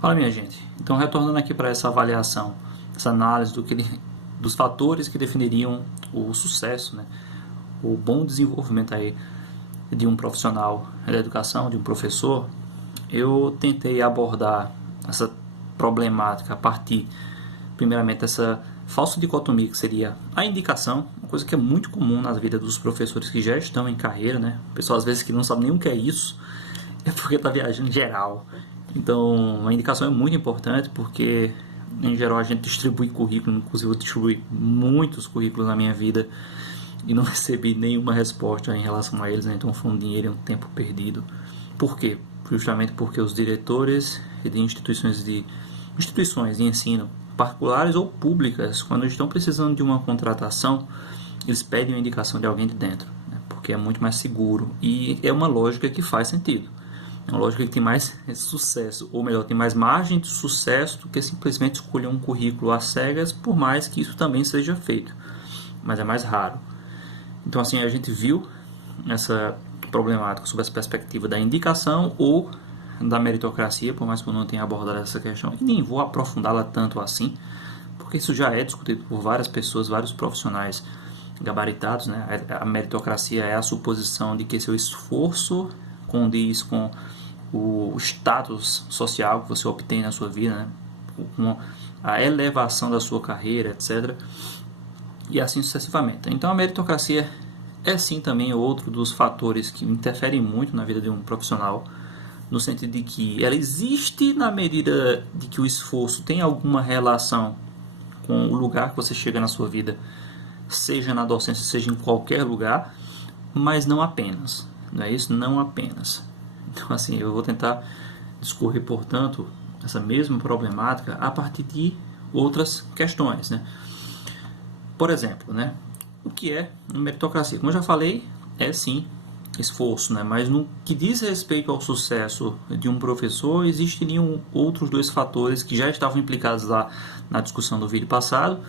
Fala, minha gente. Então, retornando aqui para essa avaliação, essa análise dos fatores que definiriam o sucesso, né? O bom desenvolvimento aí de um profissional da educação, de um professor, eu tentei abordar essa problemática a partir, primeiramente, dessa falsa dicotomia que seria a indicação, uma coisa que é muito comum na vida dos professores que já estão em carreira, né? O pessoal às vezes que não sabe nem o que é isso, é porque está viajando em geral. Então, a indicação é muito importante porque, em geral, a gente distribui currículo, inclusive eu distribuí muitos currículos na minha vida e não recebi nenhuma resposta em relação a eles, né? Então foi um dinheiro e um tempo perdido. Por quê? Justamente porque os diretores de instituições de ensino, particulares ou públicas, quando estão precisando de uma contratação, eles pedem a indicação de alguém de dentro, né? Porque é muito mais seguro e é uma lógica que faz sentido. É uma lógica que tem mais sucesso, ou melhor, tem mais margem de sucesso do que simplesmente escolher um currículo às cegas, por mais que isso também seja feito, mas é mais raro. Então, assim, a gente viu essa problemática sob essa perspectiva da indicação ou da meritocracia, por mais que eu não tenha abordado essa questão, e nem vou aprofundá-la tanto assim, porque isso já é discutido por várias pessoas, vários profissionais gabaritados, né? A meritocracia é a suposição de que seu esforço condiz com o status social que você obtém na sua vida, né? Com a elevação da sua carreira, etc. E assim sucessivamente. Então a meritocracia é sim também outro dos fatores que interferem muito na vida de um profissional, no sentido de que ela existe na medida de que o esforço tem alguma relação com o lugar que você chega na sua vida, seja na docência, seja em qualquer lugar, mas não apenas. Não é isso? Não apenas. Então, assim, eu vou tentar discorrer, portanto, essa mesma problemática a partir de outras questões, né? Por exemplo, né? O que é meritocracia? Como eu já falei, é sim esforço, né? Mas no que diz respeito ao sucesso de um professor, existiriam outros dois fatores que já estavam implicados lá na discussão do vídeo passado,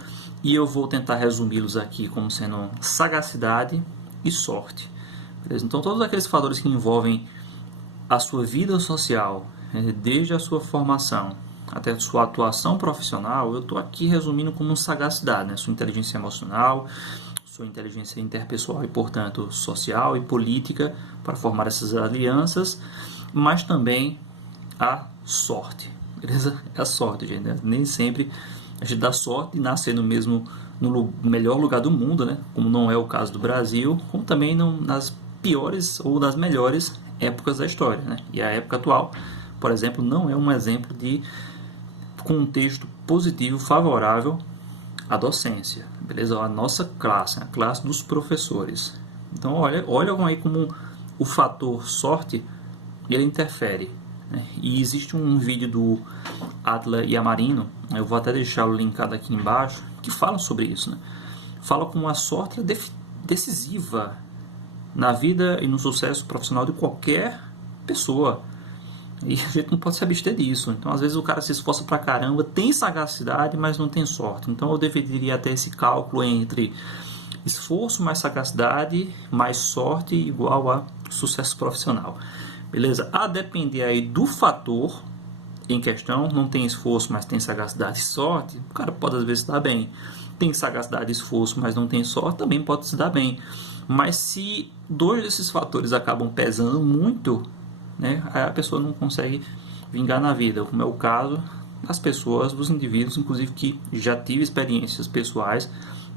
e eu vou tentar resumi-los aqui como sendo sagacidade e sorte. Beleza? Então, todos aqueles fatores que envolvem a sua vida social, desde a sua formação até a sua atuação profissional, eu estou aqui resumindo como sagacidade, né? Sua inteligência emocional, sua inteligência interpessoal e, portanto, social e política para formar essas alianças, mas também a sorte. Beleza? É a sorte, gente, né? Nem sempre a gente dá sorte de nascer no melhor lugar do mundo, né? Como não é o caso do Brasil, como também não nas piores ou das melhores épocas da história, né? E a época atual, por exemplo, não é um exemplo de contexto positivo, favorável à docência, beleza? A nossa classe, a classe dos professores. Então, olha aí como o fator sorte, ele interfere, né? E existe um vídeo do Atila Yamarino, eu vou até deixá-lo linkado aqui embaixo, que fala sobre isso, né? Fala como a sorte é decisiva na vida e no sucesso profissional de qualquer pessoa. E a gente não pode se abster disso. Então, às vezes, o cara se esforça pra caramba, tem sagacidade, mas não tem sorte. Então, eu deveria ter esse cálculo entre esforço mais sagacidade, mais sorte, igual a sucesso profissional. Beleza? A depender aí do fator em questão, não tem esforço, mas tem sagacidade e sorte, o cara pode, às vezes, se dar bem. Tem sagacidade e esforço, mas não tem sorte, também pode se dar bem. Mas se dois desses fatores acabam pesando muito, né, a pessoa não consegue vingar na vida, como é o caso das pessoas, dos indivíduos, inclusive que já tive experiências pessoais,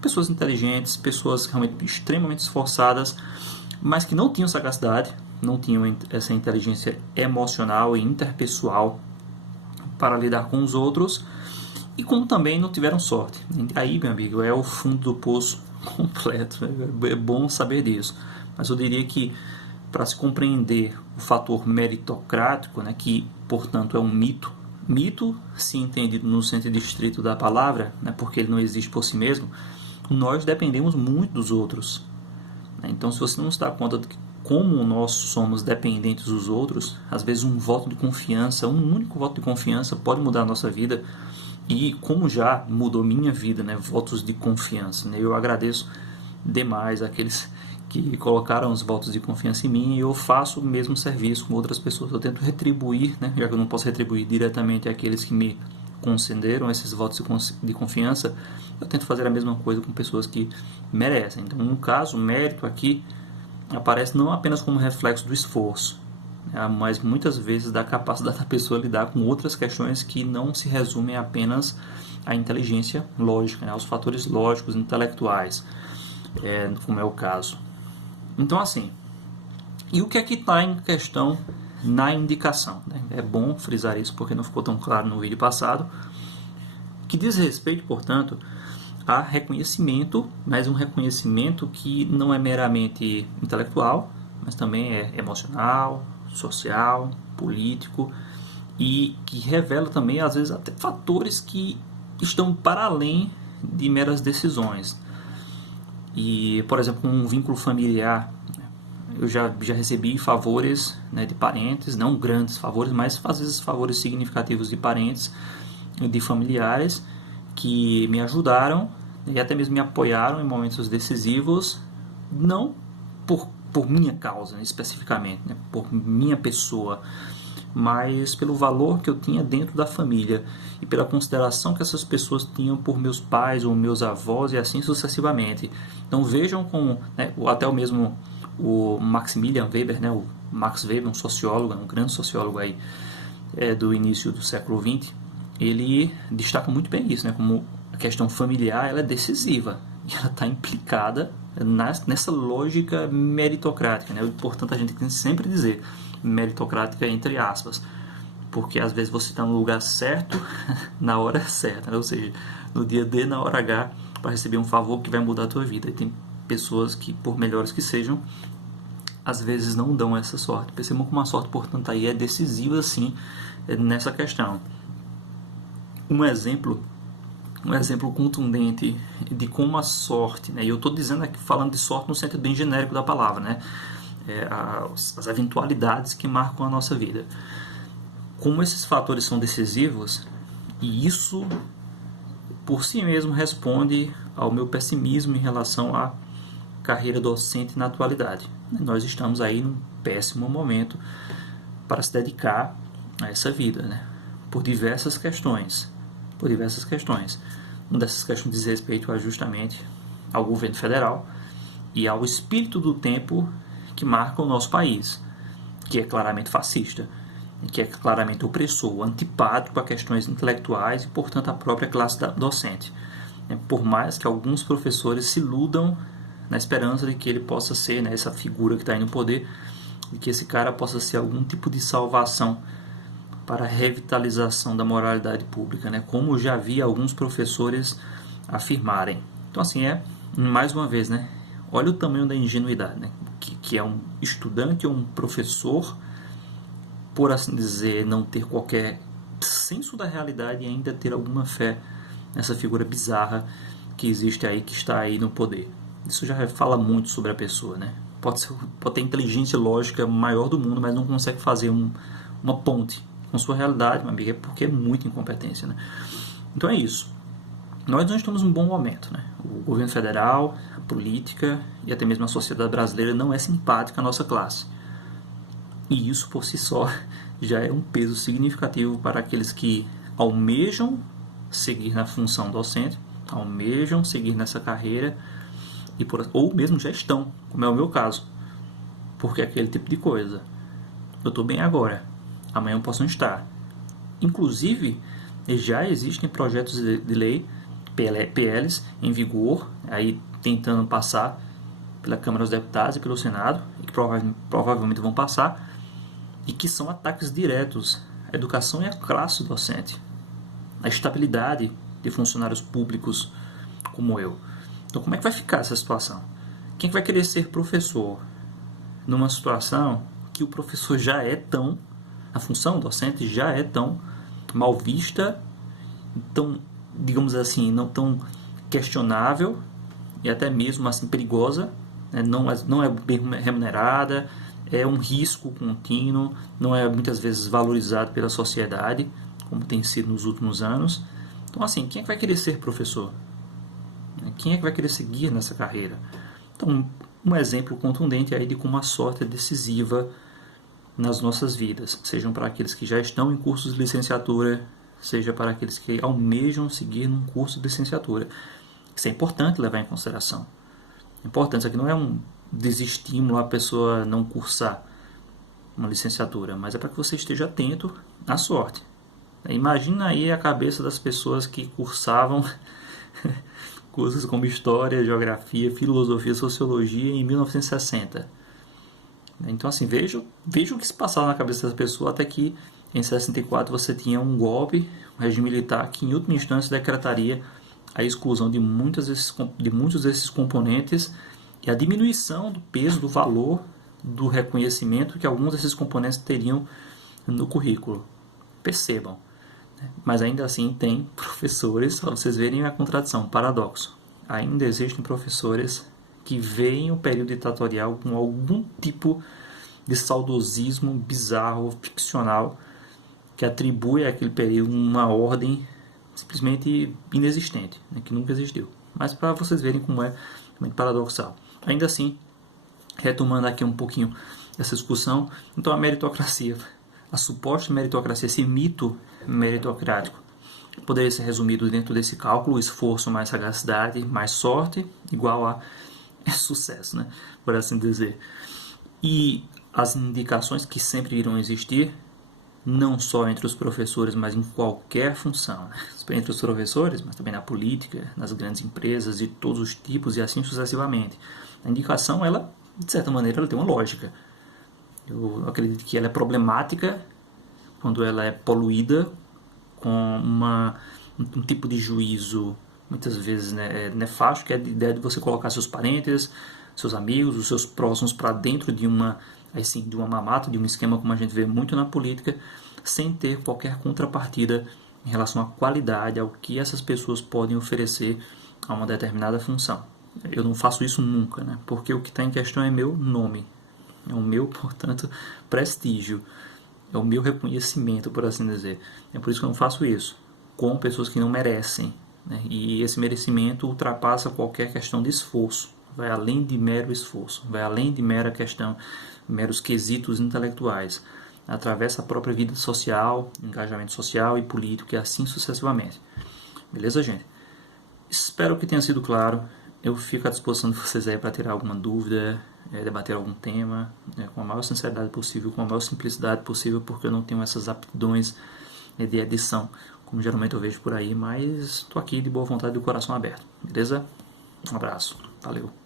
pessoas inteligentes, pessoas realmente extremamente esforçadas, mas que não tinham sagacidade, não tinham essa inteligência emocional e interpessoal para lidar com os outros, e como também não tiveram sorte. Aí, meu amigo, é o fundo do poço completo. É bom saber disso. Mas eu diria que para se compreender o fator meritocrático, né, que, portanto, é um mito, se entendido no sentido estrito da palavra, né, porque ele não existe por si mesmo, nós dependemos muito dos outros. Então, se você não se dá conta de como nós somos dependentes dos outros, às vezes um voto de confiança, um único voto de confiança pode mudar a nossa vida, e como já mudou minha vida, né, votos de confiança, né, eu agradeço demais aqueles que colocaram os votos de confiança em mim, e eu faço o mesmo serviço com outras pessoas. Eu tento retribuir, né, já que eu não posso retribuir diretamente àqueles que me concederam esses votos de confiança, eu tento fazer a mesma coisa com pessoas que merecem. Então, no caso, o mérito aqui aparece não apenas como reflexo do esforço, né, mas muitas vezes da capacidade da pessoa lidar com outras questões que não se resumem apenas à inteligência lógica, né, aos fatores lógicos, intelectuais, como é o caso. Então, assim, e o que é que está em questão na indicação, né? É bom frisar isso porque não ficou tão claro no vídeo passado, que diz respeito, portanto, a reconhecimento, mas um reconhecimento que não é meramente intelectual, mas também é emocional, social, político, e que revela também, às vezes, até fatores que estão para além de meras decisões. E, por exemplo, um vínculo familiar, eu já recebi favores, né, de parentes, não grandes favores, mas às vezes favores significativos de parentes, de familiares, que me ajudaram e até mesmo me apoiaram em momentos decisivos, não por minha causa, né, especificamente, né, por minha pessoa, mas pelo valor que eu tinha dentro da família e pela consideração que essas pessoas tinham por meus pais ou meus avós e assim sucessivamente. Então vejam como, né, até o mesmo o Maximilian Weber, né, o Max Weber, um sociólogo, um grande sociólogo aí, do início do século XX, ele destaca muito bem isso, né, como a questão familiar ela é decisiva, ela está implicada nessa lógica meritocrática, né? Portanto, a gente tem que sempre dizer meritocrática entre aspas, porque às vezes você está no lugar certo na hora certa, né? Ou seja, no dia D, na hora H, para receber um favor que vai mudar a tua vida. E tem pessoas que, por melhores que sejam, às vezes não dão essa sorte. Percebam como a sorte, portanto, aí é decisiva, sim, nessa questão. Um exemplo contundente de como a sorte, né, e eu estou dizendo aqui, falando de sorte no sentido bem genérico da palavra, né, as eventualidades que marcam a nossa vida. Como esses fatores são decisivos, e isso por si mesmo responde ao meu pessimismo em relação à carreira docente na atualidade. Nós estamos aí num péssimo momento para se dedicar a essa vida, né, por diversas questões. Uma dessas questões diz respeito justamente ao governo federal e ao espírito do tempo que marca o nosso país, que é claramente fascista, que é claramente opressor, antipático a questões intelectuais e, portanto, a própria classe docente. Por mais que alguns professores se iludam na esperança de que ele possa ser, né, essa figura que está aí no poder, de que esse cara possa ser algum tipo de salvação para a revitalização da moralidade pública, né? Como já vi alguns professores afirmarem. Então, assim, mais uma vez, né? Olha o tamanho da ingenuidade, né? Que é um estudante ou um professor, por assim dizer, não ter qualquer senso da realidade e ainda ter alguma fé nessa figura bizarra que existe aí, que está aí no poder. Isso já fala muito sobre a pessoa, né? Pode ter inteligência lógica maior do mundo, mas não consegue fazer uma ponte com sua realidade, meu amigo, é porque é muita incompetência, né? Então é isso. Nós não estamos num bom momento, né? O governo federal, a política e até mesmo a sociedade brasileira não é simpática à nossa classe. E isso por si só já é um peso significativo para aqueles que almejam seguir na função docente, almejam seguir nessa carreira ou mesmo já estão, como é o meu caso. Porque é aquele tipo de coisa. Eu estou bem agora, amanhã eu posso não estar. Inclusive, já existem projetos de lei, PLs, em vigor, aí tentando passar pela Câmara dos Deputados e pelo Senado, e que provavelmente vão passar, e que são ataques diretos à educação e à classe docente, à estabilidade de funcionários públicos como eu. Então, como é que vai ficar essa situação? Quem vai querer ser professor numa situação que o professor já é tão, a função docente já é tão mal vista, tão, digamos assim, não tão questionável e até mesmo assim perigosa, né? Não é bem remunerada, é um risco contínuo, não é muitas vezes valorizado pela sociedade, como tem sido nos últimos anos. Então, assim, quem é que vai querer ser professor? Quem é que vai querer seguir nessa carreira? Então, um exemplo contundente aí de como a sorte é decisiva nas nossas vidas, sejam para aqueles que já estão em cursos de licenciatura, seja para aqueles que almejam seguir num curso de licenciatura. Isso é importante levar em consideração. É importante, isso aqui não é um desestímulo a pessoa não cursar uma licenciatura, mas é para que você esteja atento à sorte. Imagina aí a cabeça das pessoas que cursavam cursos como História, Geografia, Filosofia, Sociologia em 1960. Então, assim, veja o que se passava na cabeça dessa pessoa até que em 64 você tinha um golpe, um regime militar que em última instância decretaria a exclusão de muitos desses componentes e a diminuição do peso, do valor, do reconhecimento que alguns desses componentes teriam no currículo. Percebam. Mas ainda assim tem professores, para vocês verem a contradição, o paradoxo. Ainda existem professores que veem o período ditatorial com algum tipo de saudosismo bizarro, ficcional, que atribui àquele período uma ordem simplesmente inexistente, né, que nunca existiu. Mas para vocês verem como é paradoxal. Ainda assim, retomando aqui um pouquinho essa discussão, então a meritocracia, a suposta meritocracia, esse mito meritocrático, poderia ser resumido dentro desse cálculo: esforço mais sagacidade mais sorte igual a sucesso, né, por assim dizer. E as indicações que sempre irão existir, não só entre os professores, mas em qualquer função, né? Entre os professores, mas também na política, nas grandes empresas de todos os tipos e assim sucessivamente. A indicação, ela, de certa maneira, ela tem uma lógica. Eu acredito que ela é problemática quando ela é poluída com um tipo de juízo, muitas vezes, né, nefasto, que é a ideia de você colocar seus parentes, seus amigos, os seus próximos para dentro de uma mamata, de um esquema como a gente vê muito na política, sem ter qualquer contrapartida em relação à qualidade, ao que essas pessoas podem oferecer a uma determinada função. Eu não faço isso nunca, né? Porque o que está em questão é meu nome, é o meu, portanto, prestígio, é o meu reconhecimento, por assim dizer. É por isso que eu não faço isso com pessoas que não merecem, né? E esse merecimento ultrapassa qualquer questão de esforço, vai além de mero esforço, vai além de meros quesitos intelectuais, atravessa a própria vida social, engajamento social e político e assim sucessivamente. Beleza, gente? Espero que tenha sido claro. Eu fico à disposição de vocês aí para tirar alguma dúvida, debater algum tema, com a maior sinceridade possível, com a maior simplicidade possível, porque eu não tenho essas aptidões de edição, como geralmente eu vejo por aí, mas estou aqui de boa vontade e do coração aberto. Beleza? Um abraço. Valeu.